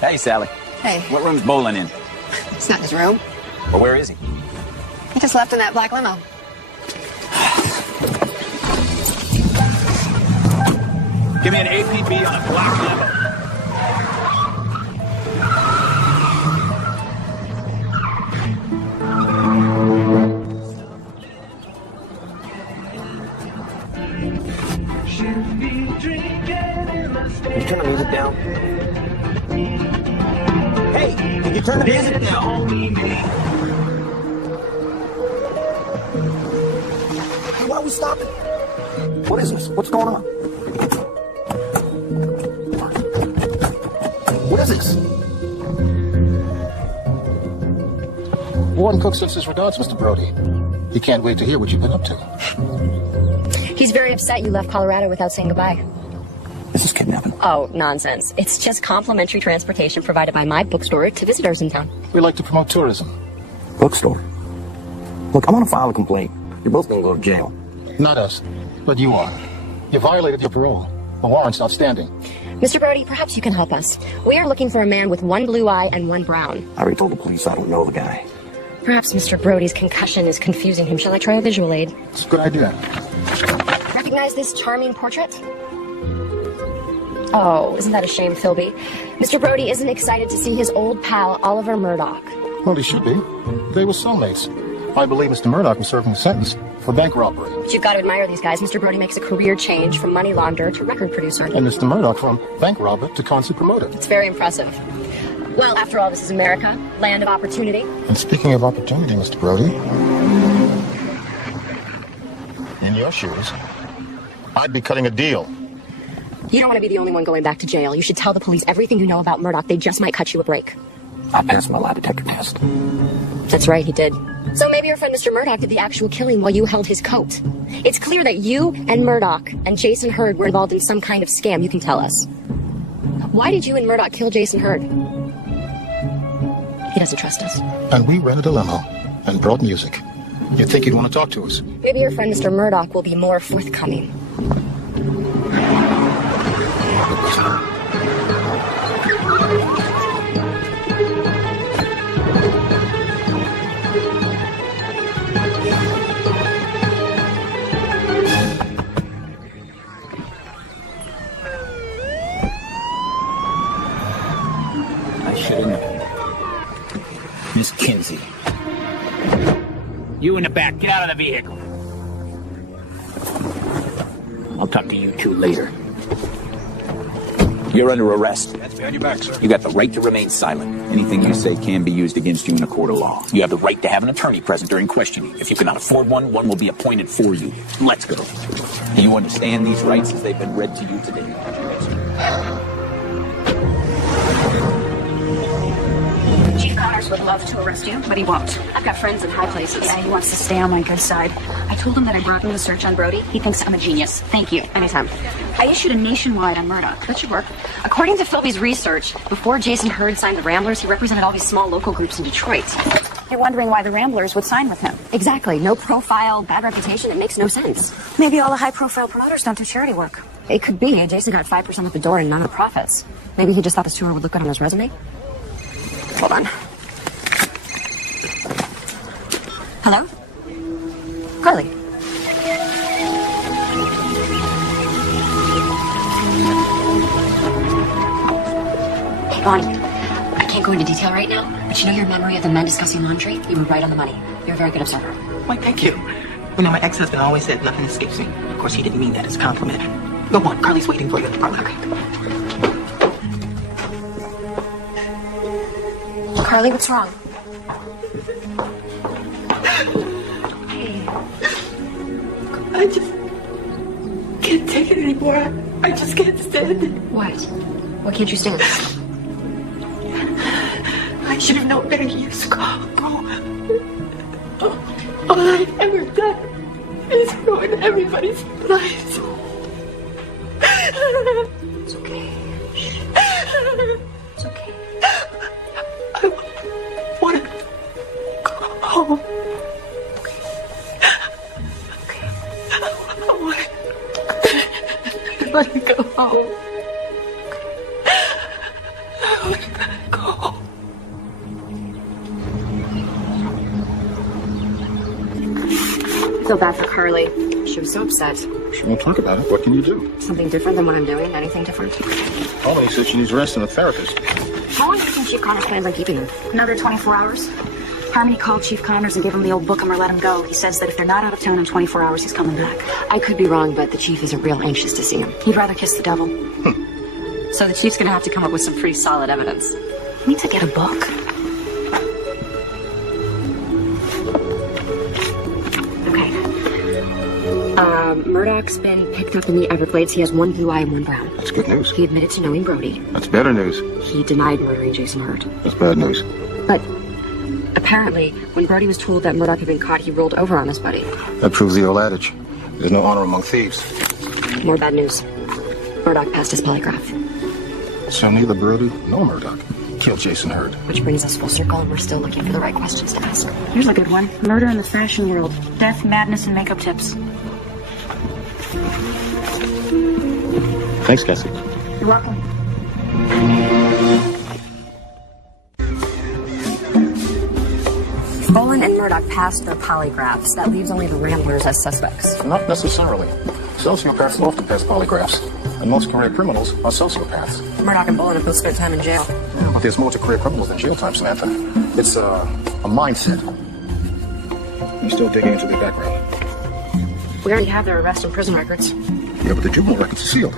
Hey, Sally. Hey, What room's Bolin in? it's not his room. Well, where is he? He just left in that black limo. Give me an APB on a black limo. Can you turn the music down? Hey, can you turn the music down? Why are we stopping? What is this? What's going on? What is this? Warden Cook sends his regards, Mr. Brody. He can't wait to hear what you've been up to. He's very upset you left Colorado without saying goodbye. This is kidnapping. Oh, nonsense. It's just complimentary transportation provided by my bookstore to visitors in town. We like to promote tourism. Bookstore. Look, I'm gonna file a complaint. You're both gonna go to jail. Not us, but you are. You violated your parole. The warrant's outstanding. Mr. Brody, perhaps you can help us. We are looking for a man with one blue eye and one brown. I already told the police I don't know the guy. Perhaps Mr. Brody's concussion is confusing him. Shall I try a visual aid? It's a good idea. Recognize this charming portrait? Oh, isn't that a shame, Philby? Mr. Brody isn't excited to see his old pal, Oliver Murdoch. Well, he should be. They were soulmates. I believe Mr. Murdoch was serving a sentence for bank robbery. But you've got to admire these guys. Mr. Brody makes a career change from money launderer to record producer. And Mr. Murdoch from bank robber to concert promoter. It's very impressive. Well, after all, this is America, land of opportunity. And speaking of opportunity, Mr. Brody, in your shoes, I'd be cutting a deal. You don't want to be the only one going back to jail. You should tell the police everything you know about Murdoch. They just might cut you a break. I passed my lie detector test. That's right, he did. So maybe your friend Mr. Murdoch did the actual killing while you held his coat. It's clear that you and Murdoch and Jason Hurd were involved in some kind of scam. You can tell us. Why did you and Murdoch kill Jason Hurd? He doesn't trust us. And we rented a limo and brought music. You'd think he'd want to talk to us. Maybe your friend Mr. Murdoch will be more forthcoming. Miss Kinsey. You in the back, get out of the vehicle. I'll talk to you two later. You're under arrest. That's behind your back, sir. You got the right to remain silent. Anything you say can be used against you in a court of law. You have the right to have an attorney present during questioning. If you cannot afford one, one will be appointed for you. Let's go. Do you understand these rights as they've been read to you today? Chief Connors would love to arrest you, but he won't. I've got friends in high places. Yeah, he wants to stay on my good side. I told him that I brought him the search on Brody. He thinks I'm a genius. Thank you. Anytime. I issued a nationwide on Murdoch. That should work. According to Philby's research, before Jason Hurd signed the Ramblers, he represented all these small local groups in Detroit. You're wondering why the Ramblers would sign with him. Exactly. No profile, bad reputation. It makes no sense. Maybe all the high-profile promoters don't do charity work. It could be. Jason got 5% of the door and none of the profits. Maybe he just thought this tour would look good on his resume. Hold on. Hello? Carly. Hey, Bonnie. I can't go into detail right now, but you know your memory of the men discussing laundry? You were right on the money. You're a very good observer. Why, thank you. You know, my ex-husband always said nothing escapes me. Of course, he didn't mean that as a compliment. Go on, Carly's waiting for you at the parlor. Carly, what's wrong? I just can't take it anymore. I just can't stand it. What? What can't you stand? I should have known better years ago. All I've ever done is ruin everybody's lives. It's okay. It's okay. I want to go home. I want to go home. I want to go home. I feel bad for Carly. She was so upset. She won't talk about it. What can you do? Something different than what I'm doing? Anything different? Holly said she needs rest and a therapist. How long do you think Chief Connors plans on keeping her? Another 24 hours. Harmony called Chief Connors and gave him the old book 'em or let him go. He says that if they're not out of town in 24 hours, he's coming back. I could be wrong, but the chief isn't real anxious to see him. He'd rather kiss the devil. So the chief's gonna have to come up with some pretty solid evidence. He needs to get a book. Okay. Murdoch's been picked up in the Everglades. He has one blue eye and one brown. That's good news. He admitted to knowing Brody. That's better news. He denied murdering Jason Hurd. That's bad news. But apparently, when Brody was told that Murdoch had been caught, he rolled over on his buddy. That proves the old adage. There's no honor among thieves. More bad news. Murdoch passed his polygraph. So neither Brody nor Murdoch killed Jason Hurd. Which brings us full circle, and we're still looking for the right questions to ask. Here's a good one. Murder in the fashion world. Death, madness, and makeup tips. Thanks, Cassie. You're welcome. Bolin and Murdoch passed their polygraphs. That leaves only the Ramblers as suspects. Not necessarily. Sociopaths often pass polygraphs, and most career criminals are sociopaths. Murdoch and Bolin have both spent time in jail. Yeah, but there's more to career criminals than jail time, Samantha. It's a mindset. I'm still digging into their background. We already have their arrest and prison records. Yeah, but the juvenile records are sealed.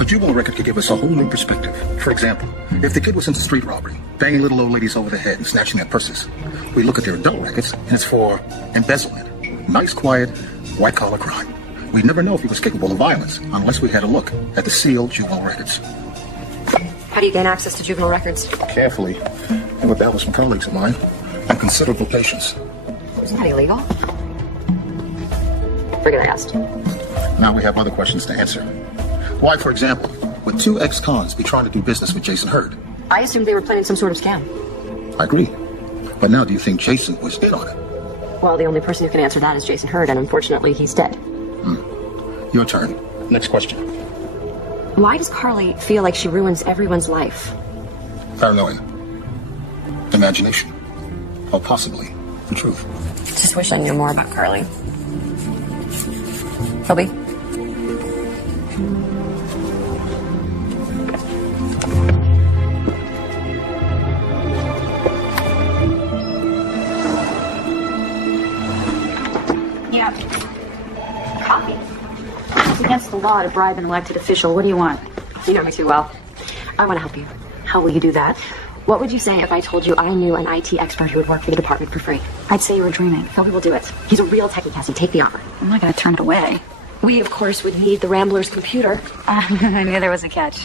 A juvenile record could give us a whole new perspective. For example, if the kid was into street robbery, banging little old ladies over the head and snatching their purses, we look at their adult records and it's for embezzlement. Nice, quiet, white-collar crime. We'd never know if he was capable of violence unless we had a look at the sealed juvenile records. How do you gain access to juvenile records? Carefully, and with that was from colleagues of mine, and considerable patience. Isn't that illegal? Forget I asked. Now we have other questions to answer. Why, for example, would two ex-cons be trying to do business with Jason Hurd? I assumed they were planning some sort of scam. I agree. But now do you think Jason was in on it? Well, the only person who can answer that is Jason Hurd, and unfortunately, he's dead. Your turn. Next question. Why does Carly feel like she ruins everyone's life? Paranoia. Imagination. Or possibly the truth. Just wish I knew more about Carly. Toby? Yeah. Copy. It's against the law to bribe an elected official. What do you want? You know me too well. I want to help you. How will you do that? What would you say if I told you I knew an IT expert who would work for the department for free? I'd say you were dreaming. Toby will do it. He's a real techie, Cassie. Take the offer. I'm not going to turn it away. We, of course, would need the Rambler's computer. I knew there was a catch.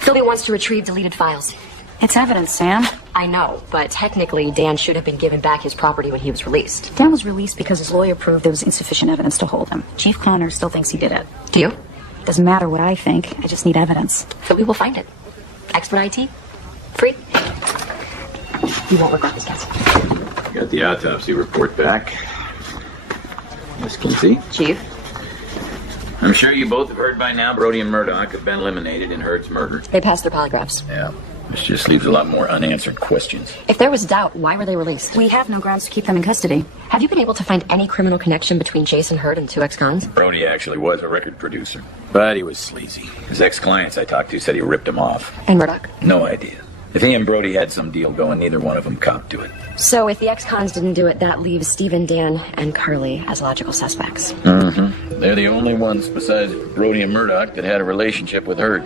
Philly wants to retrieve deleted files. It's evidence, Sam. I know, but technically, Dan should have been given back his property when he was released. Dan was released because his lawyer proved there was insufficient evidence to hold him. Chief Connor still thinks he did it. Do you? Doesn't matter what I think. I just need evidence. Philly will find it. Expert IT. Free. You won't regret this, Cassie. Got the autopsy report back. Miss Kinsey? Chief? I'm sure you both have heard by now Brody and Murdoch have been eliminated in Hurd's murder. They passed their polygraphs. Yeah. This just leaves a lot more unanswered questions. If there was doubt, why were they released? We have no grounds to keep them in custody. Have you been able to find any criminal connection between Jason Hurd and two ex-cons? Brody actually was a record producer, but he was sleazy. His ex-clients I talked to said he ripped him off. And Murdoch? No idea. If he and Brody had some deal going, neither one of them copped to it. So if the ex-cons didn't do it, that leaves Stephen, Dan, and Carly as logical suspects. Mm-hmm. They're the only ones besides Brody and Murdoch that had a relationship with Hurd.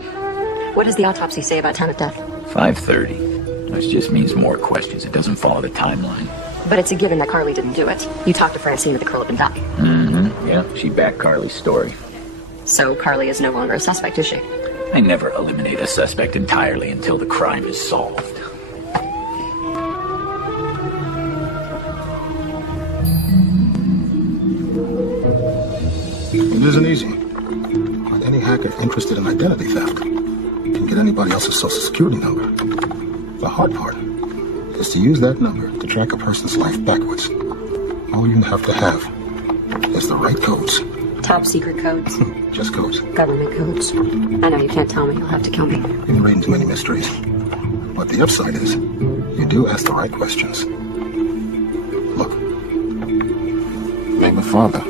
What does the autopsy say about time of death? 5:30. Which just means more questions. It doesn't follow the timeline. But it's a given that Carly didn't do it. You talked to Francine at the Curl Up and Die. Mm-hmm. Yeah, she backed Carly's story. So Carly is no longer a suspect, is she? I never eliminate a suspect entirely until the crime is solved. It isn't easy. But any hacker interested in identity theft can get anybody else's social security number. The hard part is to use that number to track a person's life backwards. All you have to have is the right codes. Top secret codes. Just codes. Government codes. I know you can't tell me. You'll have to kill me. You're reading too many mysteries. But the upside is, you do ask the right questions. Look. Maybe my father.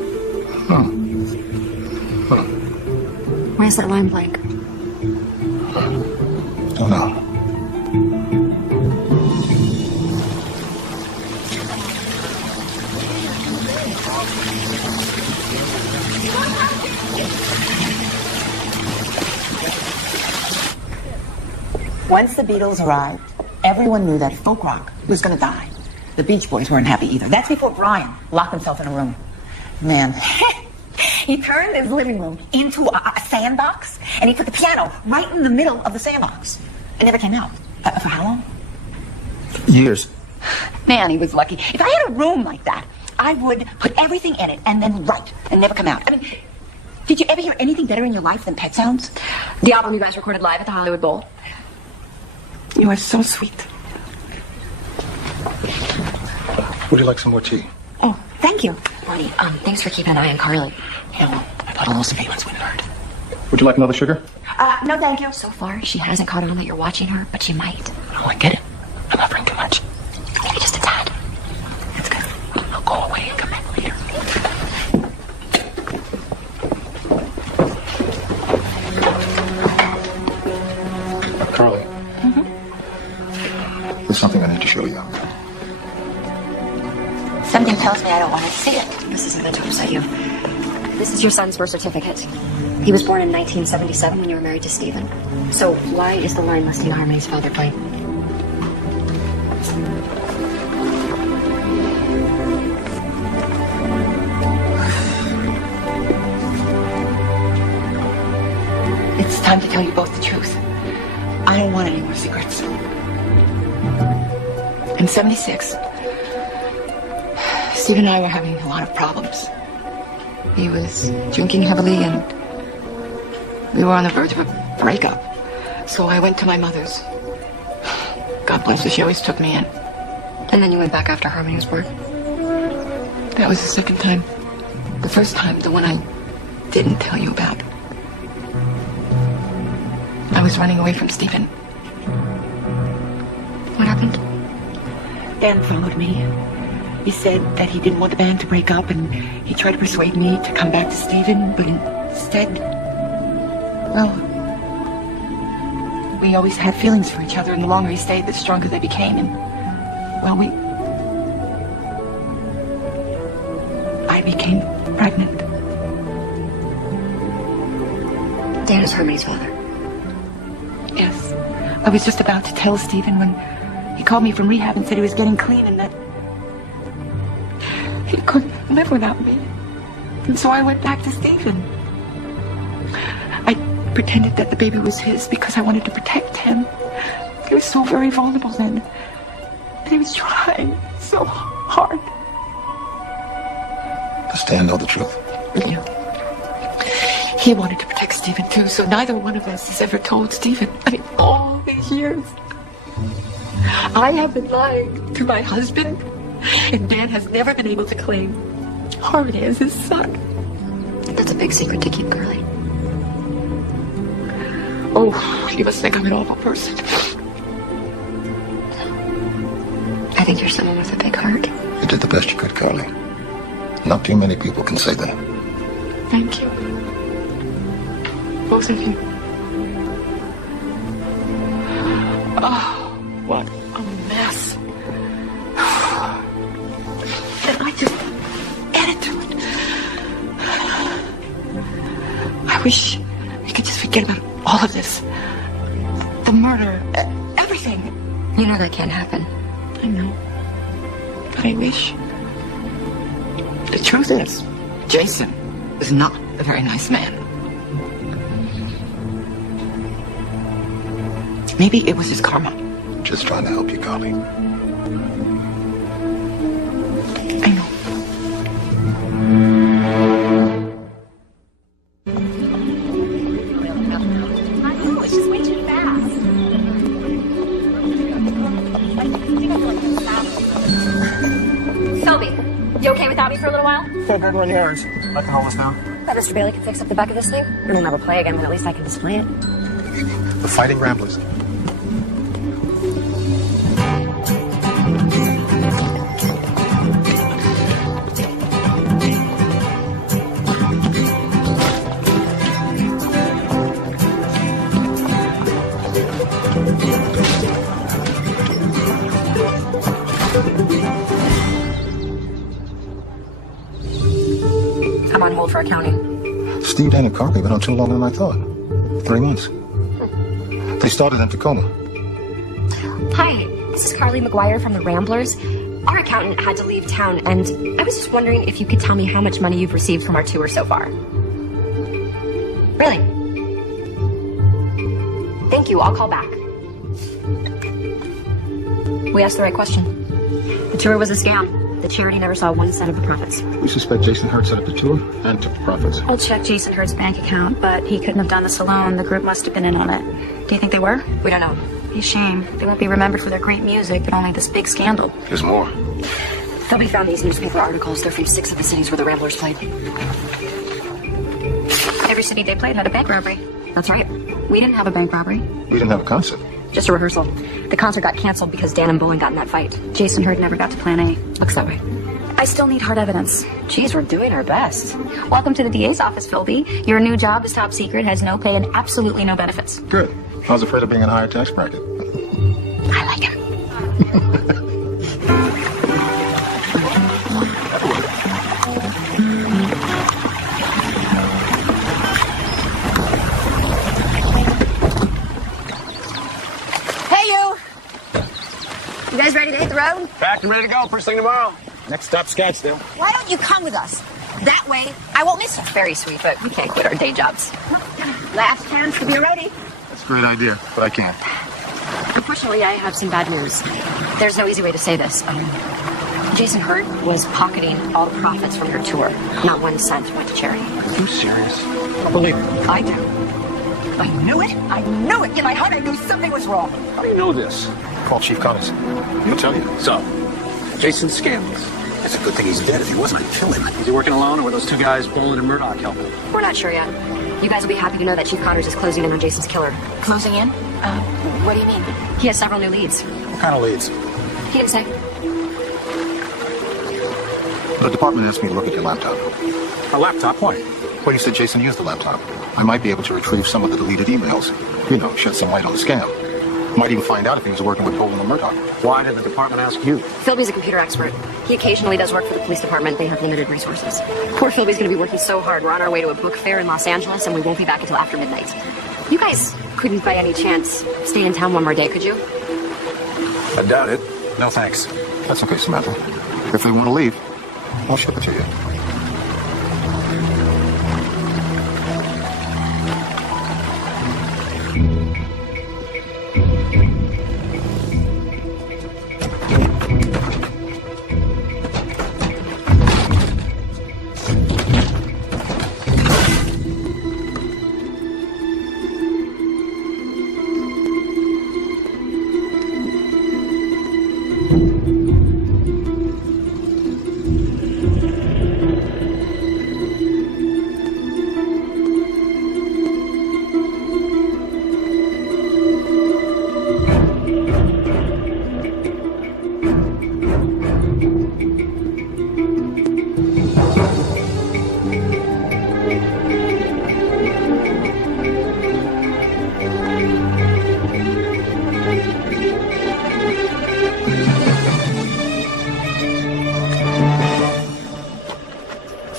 Why is that line blank? Oh, no. Once the Beatles arrived, everyone knew that folk rock was going to die. The Beach Boys weren't happy either. That's before Brian locked himself in a room. Man, he turned his living room into a sandbox, and he put the piano right in the middle of the sandbox. It never came out. For how long? Years. Man, he was lucky. If I had a room like that, I would put everything in it and then write and never come out. I mean, did you ever hear anything better in your life than Pet Sounds? The album you guys recorded live at the Hollywood Bowl. You are so sweet. Would you like some more tea? Oh, thank you. Buddy, thanks for keeping an eye on Carly. Yeah, well, I put almost a once when it hurt. Would you like another sugar? No, thank you. So far, she hasn't caught on that you're watching her, but she might. Oh, I get it. I'm offering too much. Maybe just a tad. That's good. I'll go away and come back later. Carly. There's something I need to show you. Something tells me I don't want to see it. This isn't meant to upset you. This is your son's birth certificate. He was born in 1977 when you were married to Stephen. So why is the line listing Harmony's father plain? time to tell you both the truth. I don't want any more secrets. In '76, Steve and I were having a lot of problems. He was drinking heavily and we were on the verge of a breakup. So I went to my mother's. God bless her, she always took me in. And then you went back after Harmony was born. That was the second time. The first time, the one I didn't tell you about. I was running away from Stephen. What happened? Dan followed me. He said that he didn't want the band to break up, and he tried to persuade me to come back to Stephen, but instead, well, we always had feelings for each other, and the longer he stayed, the stronger they became, and, well, I became pregnant. Dan is Harmony's father. Yes. I was just about to tell Stephen when he called me from rehab and said he was getting clean and that he couldn't live without me. And so I went back to Stephen. I pretended that the baby was his because I wanted to protect him. He was so very vulnerable then. And he was trying so hard. Does Dan know the truth? Yeah. He wanted to protect Stephen too, so neither one of us has ever told Stephen. I mean, all these years. I have been lying to my husband, and Dan has never been able to claim Harmony as his son. That's a big secret to keep, Carly. Oh, you must think I'm an awful person. I think you're someone with a big heart. You did the best you could, Carly. Not too many people can say that. Thank you. Both of you. Oh, what a mess. And I just added to it. I wish we could just forget about all of this. The murder, everything. You know that can't happen. I know. But I wish. The truth is, Jason was not a very nice man. Maybe it was his karma. Just trying to help you, Carly. I know. Oh, it's just way too fast. Selby, you okay without me for a little while? So good run yours. I can hold us now. Bet Mr. Bailey can fix up the back of this thing. We won't never play again, but at least I can display it. The Fighting Ramblers. I'm on hold for accounting. Steve, Dan, and Carly been on too longer than I thought. 3 months. They started in Tacoma. Hi, this is Carly McGuire from the Ramblers. Our accountant had to leave town, and I was just wondering if you could tell me how much money you've received from our tour so far. Really? Thank you, I'll call back. We asked the right question. The tour was a scam. The charity never saw 1 cent of the profits. We suspect Jason Hurd set up the tour and took the profits. I'll check Jason Hurd's bank account, but he couldn't have done this alone. The group must have been in on it. Do you think they were? We don't know. Be a shame. They won't be remembered for their great music, but only this big scandal. There's more. Philby found these newspaper articles. They're from 6 of the cities where the Ramblers played. Every city they played had a bank robbery. That's right. We didn't have a bank robbery. We didn't have a concert. Just a rehearsal. The concert got canceled because Dan and Bullen got in that fight. Jason Hurd never got to plan A. Looks that way. I still need hard evidence. Geez, we're doing our best. Welcome to the DA's office, Philby. Your new job is top secret, has no pay, and absolutely no benefits. Good. I was afraid of being in a higher tax bracket. I like him. Hey, you! You guys ready to hit the road? Packed and ready to go first thing tomorrow. Next stop, Scottsdale. Why don't you come with us? That way, I won't miss you. Very sweet, but we can't quit our day jobs. Last chance to be a roadie. That's a great idea, but I can't. Unfortunately, I have some bad news. There's no easy way to say this. Jason Hurd was pocketing all the profits from your tour. Not 1 cent went to charity. Are you serious? I don't believe it. I do. I knew it. I knew it. In my heart, I knew something was wrong. How do you know this? Call Chief Connors. He'll tell you. So, Jason's scandals. It's a good thing he's dead. If he wasn't, I'd kill him. Is he working alone, or were those two guys, Boland and Murdoch, helping him? We're not sure yet. You guys will be happy to know that Chief Connors is closing in on Jason's killer. Closing in? What do you mean? He has several new leads. What kind of leads? He didn't say. The department asked me to look at your laptop. A laptop? Why? Well, you said Jason used the laptop. I might be able to retrieve some of the deleted emails. You know, shed some light on the scam. Might even find out if he was working with Boland and Murdoch. Why did the department ask you? Philby's a computer expert. He occasionally does work for the police department. They have limited resources. Poor Philby's going to be working so hard. We're on our way to a book fair in Los Angeles, and we won't be back until after midnight. You guys couldn't, by any chance, stay in town one more day, could you? I doubt it. No thanks. That's okay, Samantha. If they want to leave, I'll ship it to you.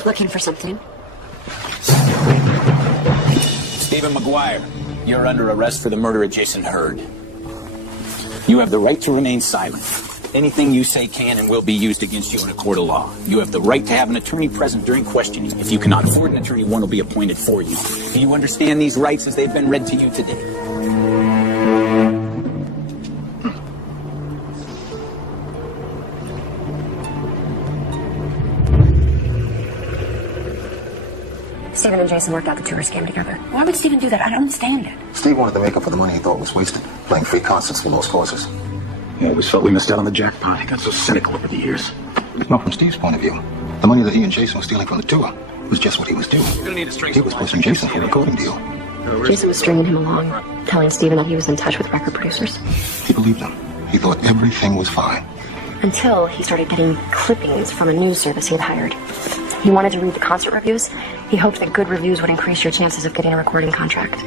Looking for something? Stephen McGuire, you're under arrest for the murder of Jason Hurd. You have the right to remain silent. Anything you say can and will be used against you in a court of law. You have the right to have an attorney present during questioning. If you cannot afford an attorney, one will be appointed for you. Do you understand these rights as they've been read to you today? Stephen and Jason worked out the tour scam together. Why would Stephen do that? I don't understand it. Steve wanted to make up for the money he thought was wasted, playing free concerts for lost causes. Yeah, I always felt we missed out on the jackpot. He got so cynical over the years. No, from Steve's point of view, the money that he and Jason were stealing from the tour was just what he was doing. You're gonna need a string. He was pushing Jason for a recording deal. Jason was stringing him along, telling Stephen that he was in touch with record producers. He believed him. He thought everything was fine. Until he started getting clippings from a news service he had hired. He wanted to read the concert reviews. He hoped that good reviews would increase your chances of getting a recording contract.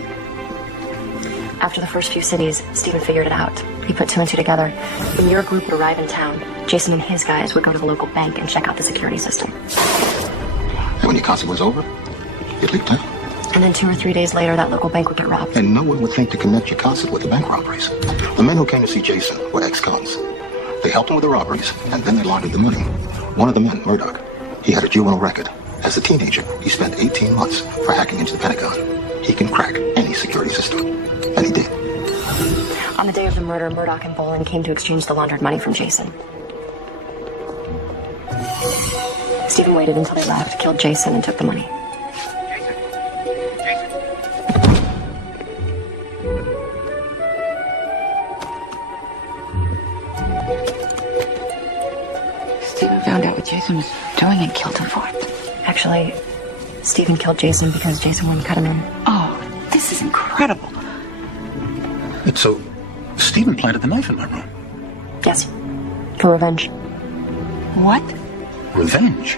After the first few cities, Stephen figured it out. He put two and two together. When your group would arrive in town, Jason and his guys would go to the local bank and check out the security system. And when your concert was over, it leaked out. And then 2 or 3 days later, that local bank would get robbed. And no one would think to connect your concert with the bank robberies. The men who came to see Jason were ex-cons. They helped him with the robberies, and then they laundered the money. One of the men, Murdoch, he had a juvenile record. As a teenager, he spent 18 months for hacking into the Pentagon. He can crack any security system. And he did. On the day of the murder, Murdoch and Boland came to exchange the laundered money from Jason. Stephen waited until they left, killed Jason, and took the money. Stephen found out what Jason was doing and killed him for it. Actually, Stephen killed Jason because Jason wouldn't cut him in. Oh, this is incredible. And so, Stephen planted the knife in my room. Yes. For revenge. What? Revenge?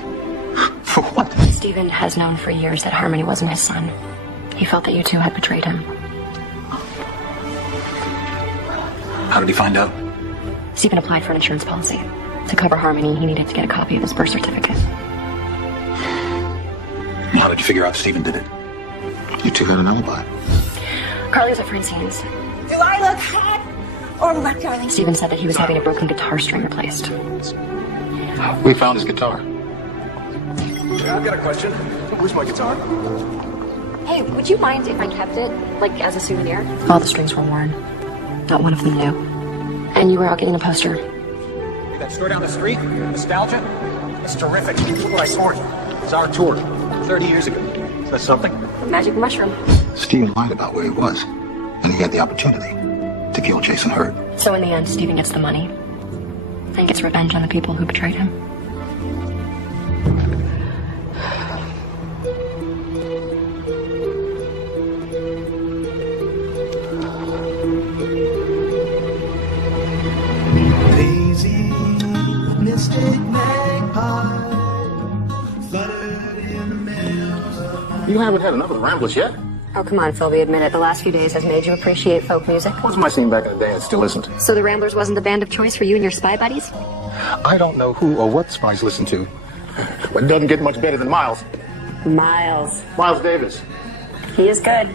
For what? Stephen has known for years that Harmony wasn't his son. He felt that you two had betrayed him. How did he find out? Stephen applied for an insurance policy. To cover Harmony, he needed to get a copy of his birth certificate. How did you figure out Stephen did it? You two had an alibi. Carly was at Francine's. Do I look hot or what, darling? Stephen said that he was having a broken guitar string replaced. We found his guitar. I've got a question. Where's my guitar? Hey, would you mind if I kept it, like, as a souvenir? All the strings were worn. Not one of them new. And you were out getting a poster. That store down the street, Nostalgia, it's terrific. Look what I scored. It's our tour, 30 years ago. Is that something? The magic mushroom. Steven lied about where he was, and he had the opportunity to kill Jason Hurd. So in the end, Steven gets the money. And gets revenge on the people who betrayed him. Lazy mystic magpie fluttered in the meadows of You haven't had enough of the Ramblers yet? Oh, come on, Philby, admit it. The last few days has made you appreciate folk music. What's my scene back in the day? It still isn't. So the Ramblers wasn't the band of choice for you and your spy buddies? I don't know who or what spies listen to, but it doesn't get much better than Miles. Miles. Miles Davis. He is good.